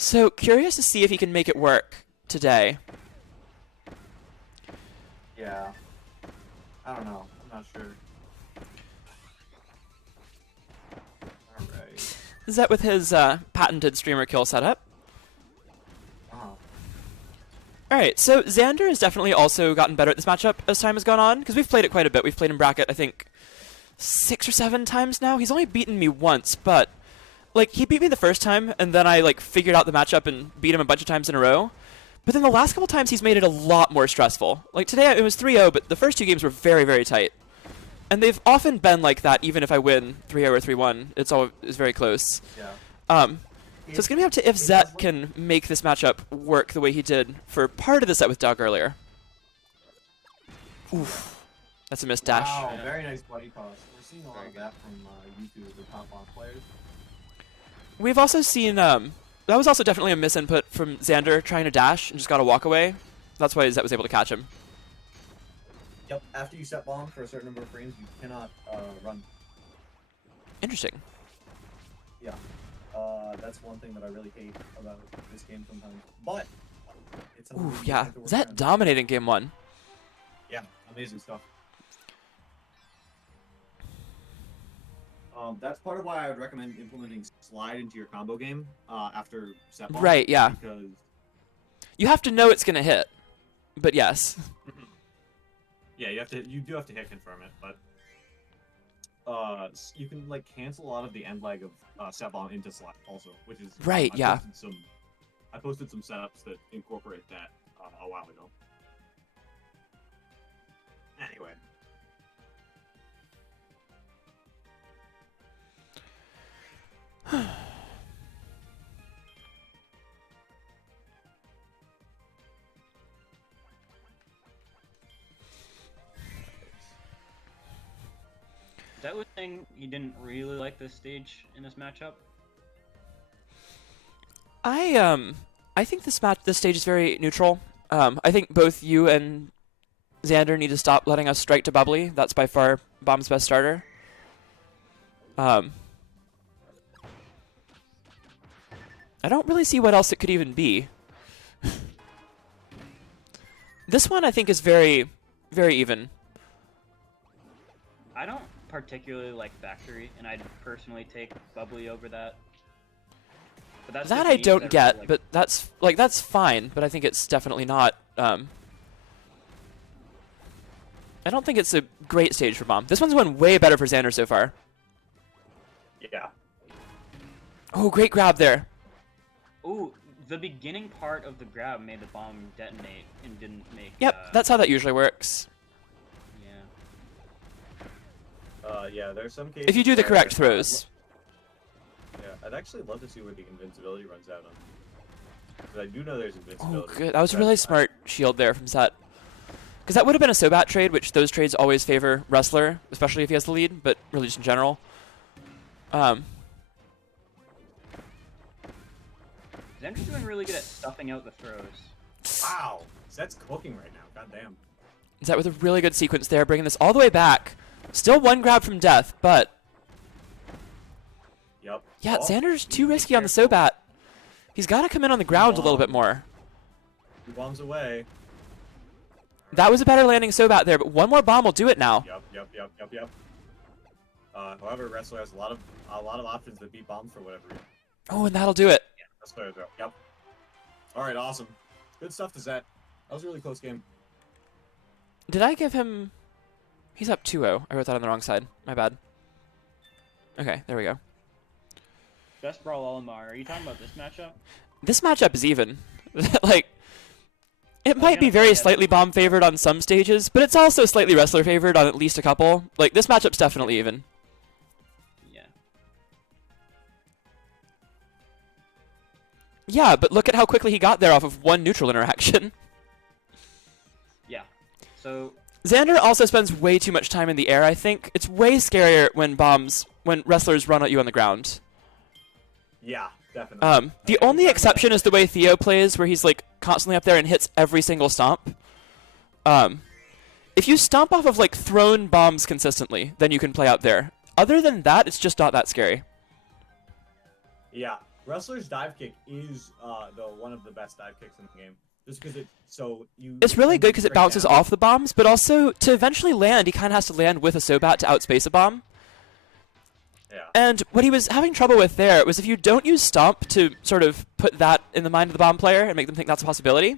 So curious to see if he can make it work today. Yeah. I don't know. I'm not sure. Alright. Zet with his patented streamer kill setup. Alright, so Xander has definitely also gotten better at this matchup as time has gone on, because we've played it quite a bit. We've played in bracket, I think, 6 or 7 times now. He's only beaten me once, but, like, he beat me the first time, and then I, like, figured out the matchup and beat him a bunch of times in a row. But then the last couple times, he's made it a lot more stressful. Like, today it was 3-0, but the first 2 games were very, very tight. And they've often been like that, even if I win 3-0 or 3-1. It's very close. Yeah. So it's going to be up to if Zet can make this matchup work the way he did for part of the set with Doug earlier. Oof. That's a missed dash. Wow, very nice buddy toss. We're seeing a lot of that from YouTube, the top off players. We've also seen, that was also definitely a misinput from Xander trying to dash and just got a walk away. That's why Zet was able to catch him. Yep, after you set bomb for a certain number of frames, you cannot run. Interesting. Yeah. That's one thing that I really hate about this game sometimes. But it's something Ooh, you yeah. have to work Zet on. dominating game 1. Yeah, amazing stuff. That's part of why I would recommend implementing slide into your combo game after set bomb. Right, yeah. Because You have to know it's going to hit. But yes. yeah, you do have to hit confirm it, but you can like cancel a lot of the end lag of set bomb into slide also, which is Right, yeah. I posted some setups that incorporate that a while ago. Anyway. That was saying you didn't really like this stage in this matchup. I think this stage is very neutral. I think both you and Xander need to stop letting us strike to bubbly. That's by far Bomb's best starter. I don't really see what else it could even be. This one I think is very, very even. I don't particularly like Factory, and I'd personally take Bubbly over that. But that's That just I me, don't really get, like... but that's fine. But I think it's definitely not. I don't think it's a great stage for Bomb. This one's went way better for Xander so far. Yeah. Oh, great grab there. Ooh, the beginning part of the grab made the bomb detonate and didn't make... Yep, that's how that usually works. Yeah. Yeah, there's some cases If you do the where, correct throws. Yeah, I'd actually love to see where the invincibility runs out on. Because I do know there's Oh, invincibility. good. That was a really smart shield there from Zet. Because that would have been a Sobat trade, which those trades always favor Wrestler, especially if he has the lead, but really just in general. Xander's doing really good at stuffing out the throws. Wow, Zet's cooking right now. Goddamn. Zet with a really good sequence there, bringing this all the way back. Still one grab from death, but... Yep. Yeah, Oh, Xander's need too to be risky on the careful. Sobat. He's got to come in on the ground a little bit more. 2 bombs away. That was a better landing Sobat there, but one more bomb will do it now. Yep. However, Wrestler has a lot of options that beat bombs for whatever reason. Oh, and that'll do it. Wrestler throw. Yep. All right, awesome. Good stuff to Zet. That was a really close game. Did I give him... He's up 2-0. I wrote that on the wrong side. My bad. Okay, there we go. Best Brawl Olimar, are you talking about this matchup? This matchup is even. Like, it might be very slightly Bomb favored on some stages, but it's also slightly Wrestler favored on at least a couple. Like, this matchup's definitely even. Yeah. Yeah, but look at how quickly he got there off of one neutral interaction. Yeah. So... Xander also spends way too much time in the air, I think. It's way scarier when Wrestlers run at you on the ground. Yeah, definitely. The only exception is the way Theo plays, where he's like constantly up there and hits every single stomp. If you stomp off of like thrown bombs consistently, then you can play out there. Other than that, it's just not that scary. Yeah, Wrestler's dive kick is one of the best dive kicks in the game. Just because it's really good because it bounces off the bombs, but also to eventually land, he kind of has to land with a Sobat to outspace a bomb. Yeah. And what he was having trouble with there was if you don't use Stomp to sort of put that in the mind of the bomb player and make them think that's a possibility,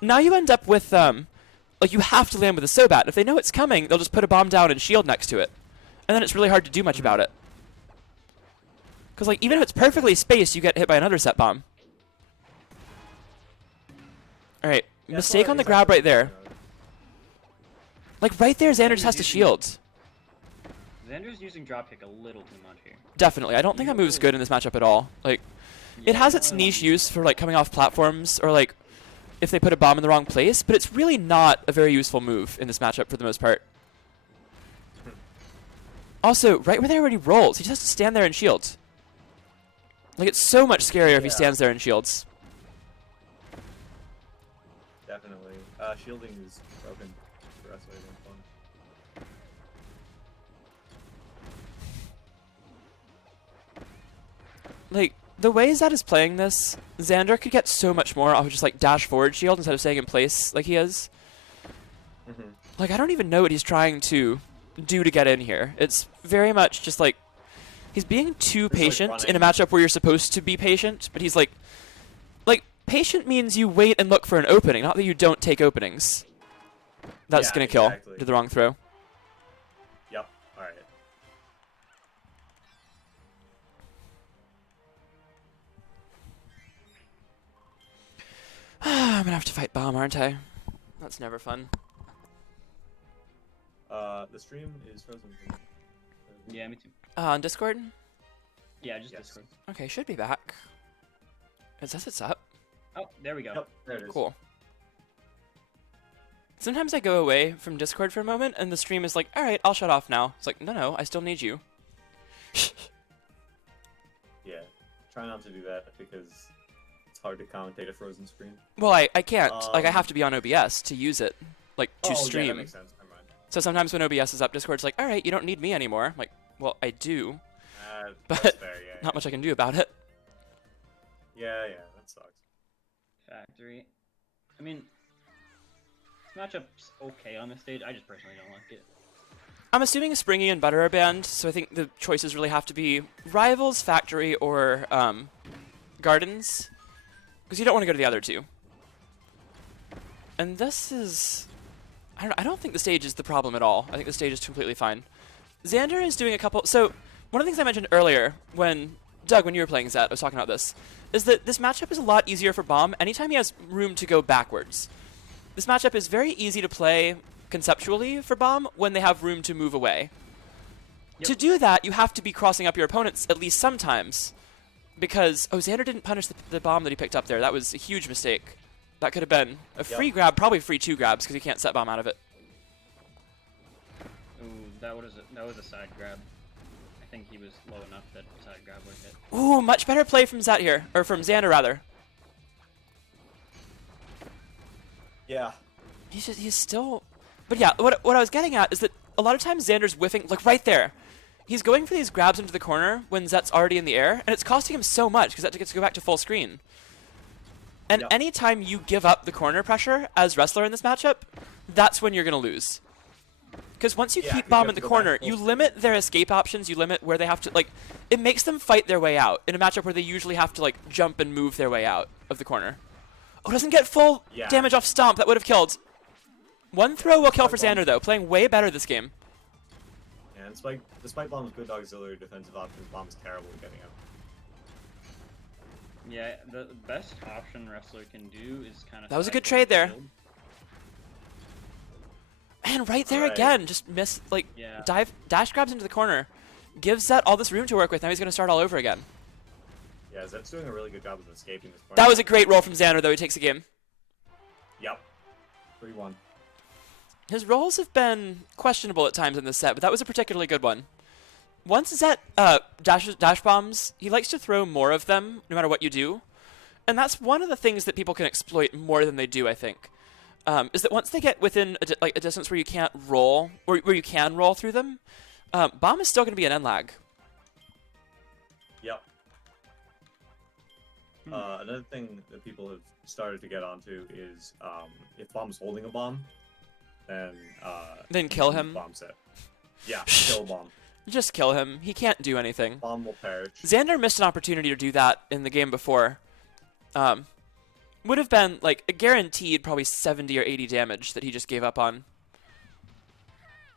now you end up with, like, you have to land with a Sobat. If they know it's coming, they'll just put a bomb down and shield next to it. And then it's really hard to do much about it. Because, like, even if it's perfectly spaced, you get hit by another set bomb. Alright, mistake on the grab right there. Like, right there, Xander just has to shield. Xander's using dropkick a little too much here. Definitely. I don't think that move's good in this matchup at all. Like, it has its niche use for, like, coming off platforms or, like, if they put a bomb in the wrong place, but it's really not a very useful move in this matchup for the most part. Also, right where there when he rolls, he just has to stand there and shield. Like, it's so much scarier if he stands there and shields. Definitely. Shielding is broken for wrestling and fun. Like, the way Zed is playing this, Xander could get so much more off of just, like, dash forward shield instead of staying in place like he is. Like, I don't even know what he's trying to do to get in here. It's very much just, like, he's being too patient in a matchup where you're supposed to be patient, but he's, like, patient means you wait and look for an opening, not that you don't take openings. That's gonna kill. Exactly. Did the wrong throw. Yep. Alright. I'm gonna have to fight bomb, aren't I? That's never fun. The stream is frozen. Yeah, me too. On Discord? Yeah, just Yes. Discord. Okay, should be back. It says it's up. Oh, there we go. Yep, there it is. Cool. Sometimes I go away from Discord for a moment, and the stream is like, alright, I'll shut off now. It's like, no, I still need you. Yeah. Try not to do that because it's hard to commentate a frozen screen. Well, I can't. Like, I have to be on OBS to use it, like, to stream. Yeah, that makes sense. Never mind. So sometimes when OBS is up, Discord's like, alright, you don't need me anymore. I'm like, well, I do, but That's fair, yeah, not much I can do about it. Yeah, that sucks. Factory. I mean, this matchup's okay on this stage. I just personally don't like it. I'm assuming Springy and Butter are banned, so I think the choices really have to be Rivals, Factory, or Gardens, because you don't want to go to the other two. And this is... I don't think the stage is the problem at all. I think the stage is completely fine. Xander is doing a couple... So, one of the things I mentioned earlier when... Doug, when you were playing Zet, I was talking about this, is that this matchup is a lot easier for Bomb anytime he has room to go backwards. This matchup is very easy to play conceptually for Bomb when they have room to move away. Yep. To do that, you have to be crossing up your opponents at least sometimes, because, oh, Xander didn't punish the bomb that he picked up there. That was a huge mistake. That could have been a free grab, probably free 2 grabs, because he can't set Bomb out of it. Ooh, that was a side grab. I think he was low enough that side grab would hit. Ooh, much better play from Zet here, or from Xander rather. Yeah. He's still... But yeah, what I was getting at is that a lot of times Xander's whiffing, like right there. He's going for these grabs into the corner when Zet's already in the air, and it's costing him so much because Zet gets to go back to full screen. And anytime you give up the corner pressure as wrestler in this matchup, that's when you're going to lose. Because once you keep Bomb in the corner, you limit their escape options, you limit where they have to, like, it makes them fight their way out in a matchup where they usually have to, like, jump and move their way out of the corner. Oh, doesn't get full damage off Stomp. That would have killed. One throw will kill for Xander, though. Playing way better this game. Yeah, and despite Bomb's good auxiliary defensive options, Bomb is terrible at getting out. Yeah, the best option wrestler can do is kind of... That was a good trade there. Man, right there again. Just miss, like, dash grabs into the corner. Gives Zet all this room to work with. Now he's going to start all over again. Yeah, Zet's doing a really good job of escaping this corner. That was a great roll from Xander, though. He takes the game. Yep. 3-1. His rolls have been questionable at times in this set, but that was a particularly good one. Once Zet dash bombs, he likes to throw more of them, no matter what you do. And that's one of the things that people can exploit more than they do, I think. Is that once they get within a distance where you can't roll, or where you can roll through them, Bomb is still going to be an end lag. Yep. Another thing that people have started to get onto is if Bomb's holding a bomb, then Then you kill lose him. Bomb set. Yeah, kill Bomb. Just kill him. He can't do anything. Bomb will perish. Xander missed an opportunity to do that in the game before. Would have been like a guaranteed probably 70 or 80 damage that he just gave up on.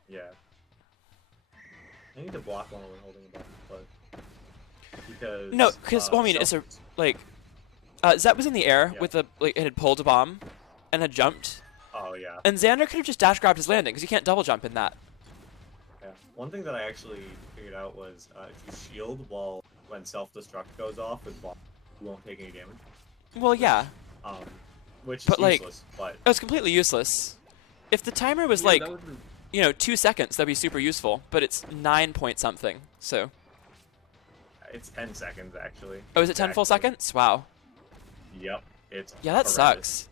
Yeah. I need to block one when holding a bomb, but because No, because well, I mean, it's a like Zet was in the air with a like it had pulled a bomb and had jumped, Oh yeah. and Xander could have just dash grabbed his landing because you can't double jump in that. Yeah. One thing that I actually figured out was if you shield when self-destruct goes off with bomb, you won't take any damage. Well, yeah, Which is but like useless, but it was completely useless. If the timer was Yeah, like that was- 2 seconds, that'd be super useful. But it's 9 point something. So it's 10 seconds actually. oh, is it 10 full Exactly. seconds? Wow. Yep. It's Yeah, that horrendous. sucks.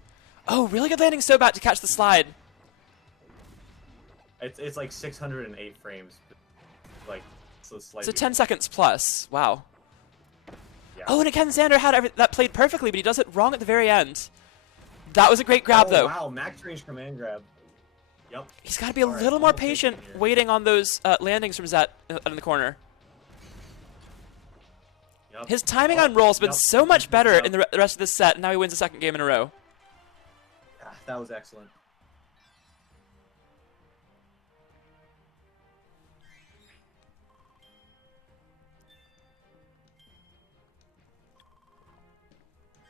Oh, really good landing so bad to catch the slide. It's like 608 frames. Like so slightly. So 10 seconds plus. Wow. Yeah. Oh, and again, Xander had that played perfectly, but he does it wrong at the very end. That was a great grab, though. Wow, max range command grab. Yep. He's got to be a All right, little more almost taken patient here. waiting on those landings from Zet in the corner. Yep. His timing on roll's been Yep. so much better Yep. in the rest of this set, and now he wins the second game in a row. Ah, that was excellent.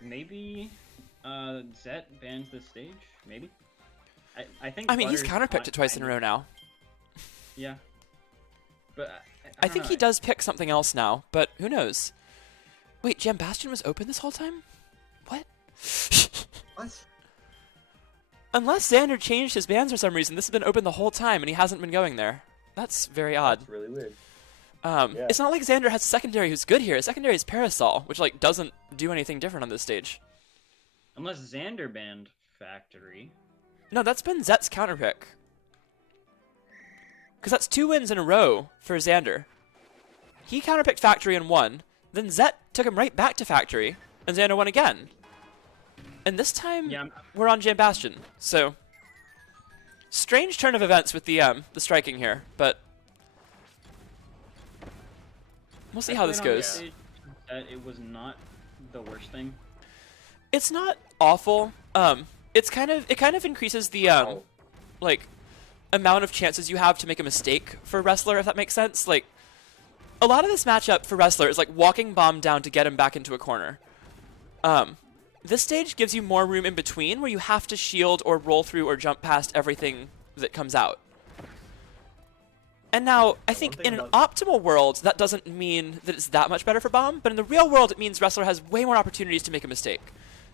Maybe Zet bans this stage. Maybe. I think. I mean, he's Butter's counterpicked it twice in a row now. Yeah. But I think he does pick something else now, but who knows? Wait, Jam Bastion was open this whole time? What? What? Unless Xander changed his bans for some reason, this has been open the whole time and he hasn't been going there. That's very odd. That's really weird. Yeah. It's not like Xander has a secondary who's good here. His secondary is Parasol, which like doesn't do anything different on this stage. Unless Xander banned Factory. No, that's been Zet's counterpick. Because that's 2 wins in a row for Xander. He counterpicked Factory and won. Then Zet took him right back to Factory, and Xander won again. And this time, Yeah, we're on Jam Bastion. So, strange turn of events with the striking here, but we'll see how this goes. It was not the worst thing. It's not awful. It kind of increases the like amount of chances you have to make a mistake for Wrestler, if that makes sense. Like a lot of this matchup for Wrestler is like walking Bomb down to get him back into a corner. This stage gives you more room in between where you have to shield or roll through or jump past everything that comes out. And now, I think in an optimal world, that doesn't mean that it's that much better for Bomb, but in the real world, it means Wrestler has way more opportunities to make a mistake.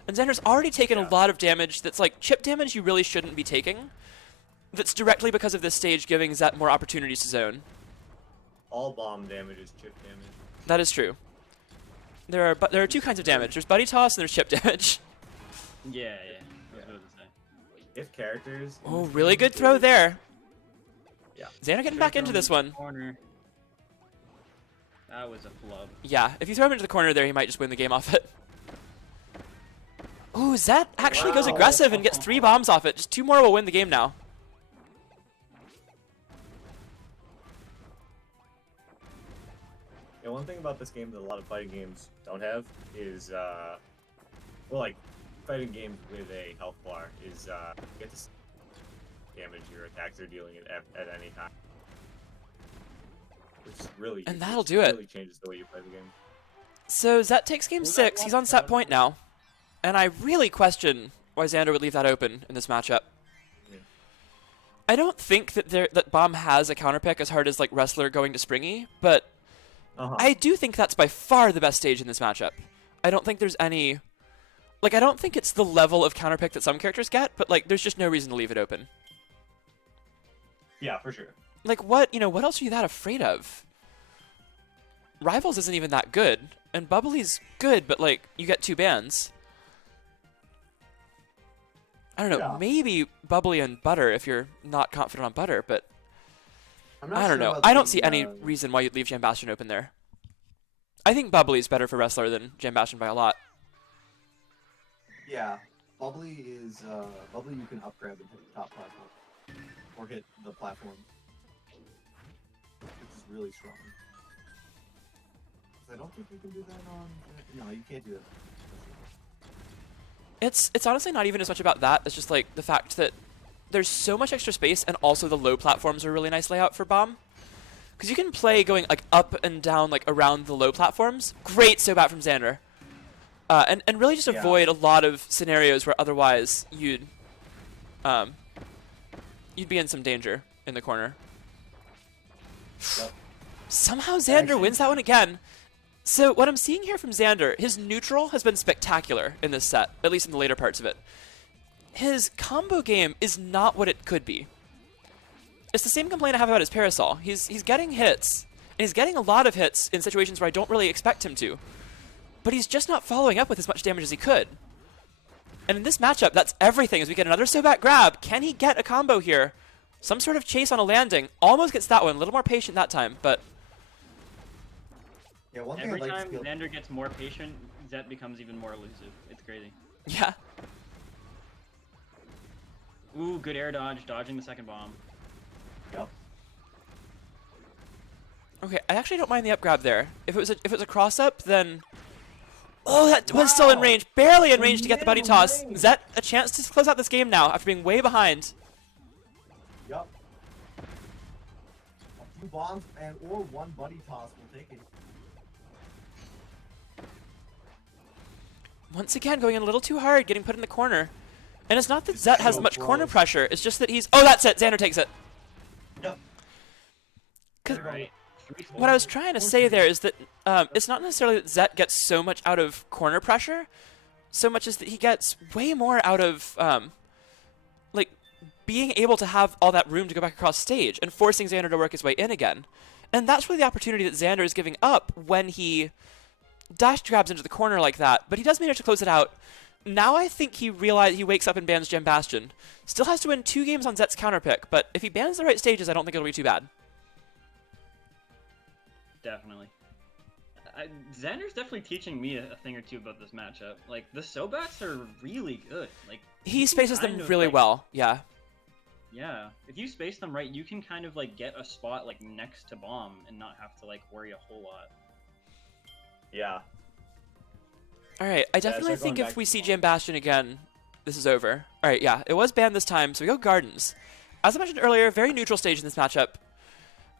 And Xander's already taken a lot of damage that's like chip damage you really shouldn't be taking. That's directly because of this stage giving Zet more opportunities to zone. All bomb damage is chip damage. That is true. There are 2 kinds of damage. There's Buddy Toss and there's chip damage. Yeah. I was about to say. If characters. Oh, really good throw there. Yeah. Xander getting back into this one. Corner. That was a flub. Yeah, if you throw him into the corner there, he might just win the game off it. Ooh, Zet actually goes aggressive and gets 3 bombs off it. Just 2 more will win the game now. Yeah, one thing about this game that a lot of fighting games don't have is, well, like, fighting games with a health bar is, you get to damage your attacks are dealing at any time. Which is really And useful. that'll do it. Really changes the way you play the game. So Zet takes game 6. He's on set point now. And I really question why Xander would leave that open in this matchup. Yeah. I don't think that Bomb has a counterpick as hard as like Wrestler going to Springy, but I do think that's by far the best stage in this matchup. I don't think there's any... Like, I don't think it's the level of counterpick that some characters get, but like, there's just no reason to leave it open. Yeah, for sure. Like, what else are you that afraid of? Rivals isn't even that good, and Bubbly's good, but like, you get 2 bans. I don't know, Yeah. maybe Bubbly and Butter if you're not confident on Butter, but I'm not I don't sure know. about I don't the, see any reason why you'd leave Jam Bastion open there. I think Bubbly's better for Wrestler than Jam Bastion by a lot. Yeah, Bubbly is Bubbly. You can up grab and hit the top platform, or hit the platform, which is really strong. 'Cause I don't think you can do that on. No, you can't do that. It's honestly not even as much about that. It's just like the fact that there's so much extra space, and also the low platforms are a really nice layout for bomb. Because you can play going like up and down like around the low platforms. Great so bad from Xander. And really just Yeah. avoid a lot of scenarios where otherwise you'd be in some danger in the corner. Yep. Somehow Xander Actually- wins that one again. So what I'm seeing here from Xander, his neutral has been spectacular in this set, at least in the later parts of it. His combo game is not what it could be. It's the same complaint I have about his parasol. He's getting hits, and he's getting a lot of hits in situations where I don't really expect him to. But he's just not following up with as much damage as he could. And in this matchup, that's everything. As we get another Sobat grab, can he get a combo here? Some sort of chase on a landing. Almost gets that one. A little more patient that time, but Yeah, one thing Every I'd like time to feel. Xander gets more patient, Zet becomes even more elusive. It's crazy. yeah. Ooh, good air dodge, dodging the second bomb. Yep. Okay, I actually don't mind the up grab there. If it was a cross up, then oh, that was still in Wow. range, barely in range to get the buddy toss. Mid-range. Zet a chance to close out this game now after being way behind. Yep. A few bombs or one buddy toss will take it. Once again, going in a little too hard, getting put in the corner. And it's not that Zet has so much corner close. pressure, it's just that he's... Oh, that's it! Xander takes it. Yep. 'Cause Right. what I was trying to say there is that it's not necessarily that Zet gets so much out of corner pressure, so much as that he gets way more out of, like, being able to have all that room to go back across stage and forcing Xander to work his way in again. And that's really the opportunity that Xander is giving up when he dash grabs into the corner like that, but he does manage to close it out. Now I think he wakes up and bans Gem Bastion. Still has to win 2 games on Zet's counter pick, but if he bans the right stages, I don't think it'll be too bad. Definitely. Xander's definitely teaching me a thing or two about this matchup. Like, the Sobats are really good. Like, He you can spaces them kind of, really like- well, yeah. Yeah, if you space them right, you can kind of like get a spot like next to bomb and not have to like worry a whole lot. Yeah. Alright, I start definitely going think back if we to see Bomb. Jam Bastion again, this is over. Alright, yeah, it was banned this time, so we go Gardens. As I mentioned earlier, very neutral stage in this matchup.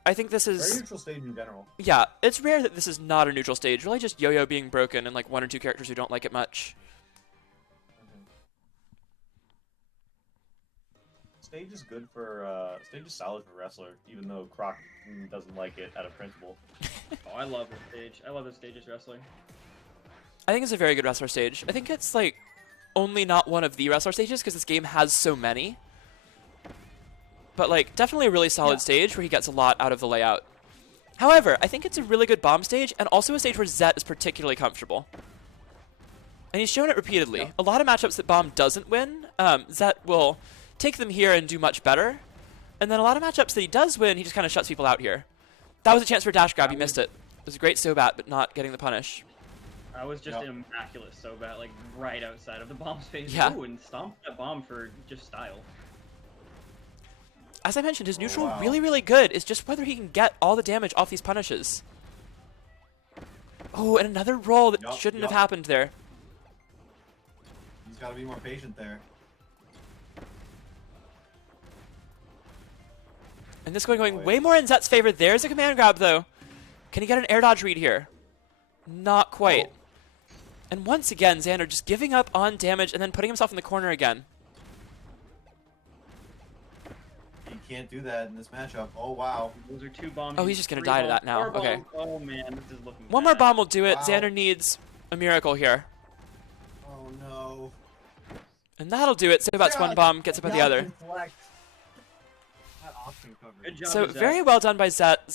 I think this Very is... neutral stage in general. Yeah, it's rare that this is not a neutral stage. Really just Yo-Yo being broken and like 1 or 2 characters who don't like it much. Stage is good for stage is solid for wrestler, even though Croc doesn't like it out of principle. Oh, I love this stage. I love this stage as wrestling. I think it's a very good wrestler stage. I think it's like only not one of the wrestler stages because this game has so many. But like definitely a really solid Yeah. stage where he gets a lot out of the layout. However, I think it's a really good bomb stage and also a stage where Zet is particularly comfortable. And he's shown it repeatedly. Yeah. A lot of matchups that bomb doesn't win, Zet will take them here and do much better. And then a lot of matchups that he does win, he just kind of shuts people out here. That was a chance for a dash grab, he missed it. It was a great Sobat, but not getting the punish. I was just Yep. immaculate Sobat, like right outside of the bomb space. Yeah. Ooh, and stomped that bomb for just style. As I mentioned, his neutral wow. really, really good. It's just whether he can get all the damage off these punishes. Oh, and another roll that Yup, shouldn't have yup. happened there. He's got to be more patient there. And this going Oh, yeah. way more in Zet's favor. There's a command grab, though. Can he get an air dodge read here? Not quite. Oh. And once again, Xander just giving up on damage and then putting himself in the corner again. He can't do that in this matchup. Oh, wow. Those are 2 bombs. Oh, he's just gonna 3 die to bombs, that now. 4 Okay. bombs. Oh man, this is looking One more bad. bomb will do it. Wow. Xander needs a miracle here. Oh, no. And that'll do it. Sobat's one God, bomb gets up on the God other. deflect. That option coverage. Good job, So Zet. very well done by Zet.